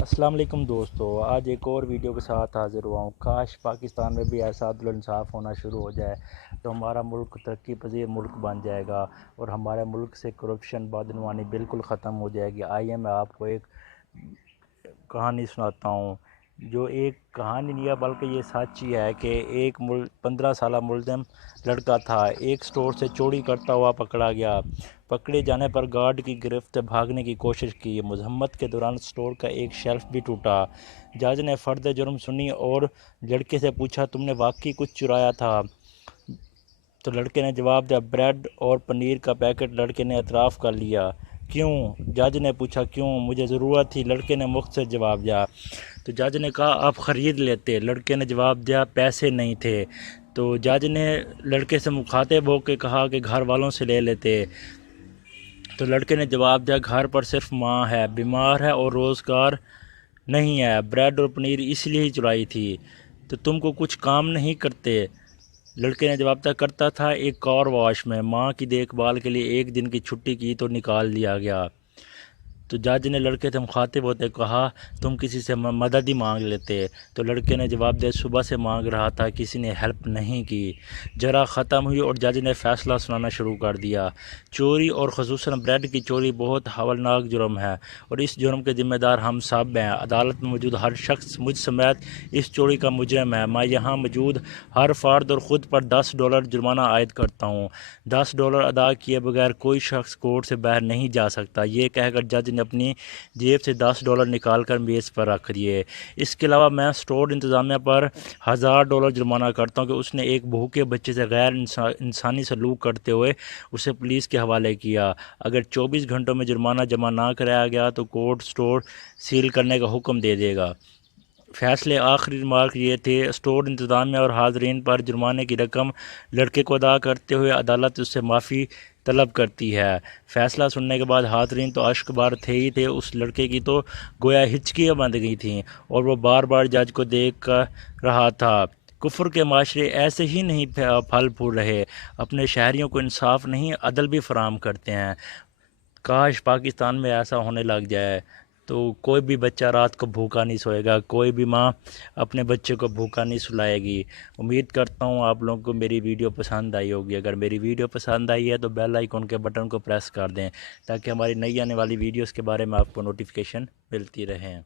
السلام علیکم دوستو، آج ایک اور ویڈیو کے ساتھ حاضر ہوا ہوں۔ کاش پاکستان میں بھی ایسا عدل و انصاف ہونا شروع ہو جائے تو ہمارا ملک ترقی پذیر ملک بن جائے گا اور ہمارے ملک سے کرپشن بدعنوانی بالکل ختم ہو جائے گی۔ آئیے میں آپ کو ایک کہانی سناتا ہوں، جو ایک کہانی نہیں ہے بلکہ یہ سچ ہی ہے کہ ایک 15 سالہ ملزم لڑکا تھا، ایک سٹور سے چوری کرتا ہوا پکڑا گیا۔ پکڑے جانے پر گارڈ کی گرفت سے بھاگنے کی کوشش کی۔ مزاحمت کے دوران سٹور کا ایک شیلف بھی ٹوٹا۔ جج نے فرد جرم سنی اور لڑکے سے پوچھا، تم نے واقعی کچھ چرایا تھا؟ تو لڑکے نے جواب دیا، بریڈ اور پنیر کا پیکٹ۔ لڑکے نے اعتراف کر لیا۔ کیوں؟ جج نے پوچھا، کیوں؟ مجھے ضرورت تھی، لڑکے نے مختصر جواب دیا۔ تو جج نے کہا، آپ خرید لیتے۔ لڑکے نے جواب دیا، پیسے نہیں تھے۔ تو جج نے لڑکے سے مخاطب ہو کے کہا کہ گھر والوں سے لے لیتے۔ تو لڑکے نے جواب دیا، گھر پر صرف ماں ہے، بیمار ہے اور روزگار نہیں ہے، بریڈ اور پنیر اس لیے ہی چرائی تھی۔ تو تم کو کچھ کام نہیں کرتے؟ لڑکے نے جواب دیا، کرتا تھا، ایک کار واش میں۔ ماں کی دیکھ بھال کے لیے ایک دن کی چھٹی کی تو نکال دیا گیا۔ تو جج نے لڑکے سے مخاطب ہوتے کہا، تم کسی سے مدد ہی مانگ لیتے۔ تو لڑکے نے جواب دیا، صبح سے مانگ رہا تھا، کسی نے ہیلپ نہیں کی۔ جرا ختم ہوئی اور جج نے فیصلہ سنانا شروع کر دیا۔ چوری اور خصوصاً بریڈ کی چوری بہت ہولناک جرم ہے اور اس جرم کے ذمہ دار ہم سب ہیں۔ عدالت میں موجود ہر شخص مجھ سمیت اس چوری کا مجرم ہے۔ میں یہاں موجود ہر فرد اور خود پر $10 جرمانہ عائد کرتا ہوں۔ $10 ادا کیے بغیر کوئی شخص کورٹ سے باہر نہیں جا سکتا۔ یہ کہہ کر جج نے اپنی جیب سے $10 نکال کر میز پر رکھ دیے۔ اس کے علاوہ میں اسٹور انتظامیہ پر $1000 جرمانہ کرتا ہوں کہ اس نے ایک بھوکے بچے سے غیر انسانی سلوک کرتے ہوئے اسے پولیس کے حوالے کیا۔ اگر 24 گھنٹوں میں جرمانہ جمع نہ کرایا گیا تو کورٹ اسٹور سیل کرنے کا حکم دے دے گا۔ فیصلے آخری ریمارک یہ تھے، اسٹور انتظامیہ اور حاضرین پر جرمانے کی رقم لڑکے کو ادا کرتے ہوئے عدالت اس سے معافی طلب کرتی ہے۔ فیصلہ سننے کے بعد حاضرین تو اشک بار تھے ہی تھے، اس لڑکے کی تو گویا ہچکیاں بند گئی تھیں اور وہ بار بار جج کو دیکھ کر رہا تھا۔ کفر کے معاشرے ایسے ہی نہیں پھل پھول رہے، اپنے شہریوں کو انصاف نہیں عدل بھی فراہم کرتے ہیں۔ کاش پاکستان میں ایسا ہونے لگ جائے تو کوئی بھی بچہ رات کو بھوکا نہیں سوئے گا، کوئی بھی ماں اپنے بچے کو بھوکا نہیں سلائے گی۔ امید کرتا ہوں آپ لوگوں کو میری ویڈیو پسند آئی ہوگی۔ اگر میری ویڈیو پسند آئی ہے تو بیل آئیکن کے بٹن کو پریس کر دیں تاکہ ہماری نئی آنے والی ویڈیوز کے بارے میں آپ کو نوٹیفیکیشن ملتی رہیں۔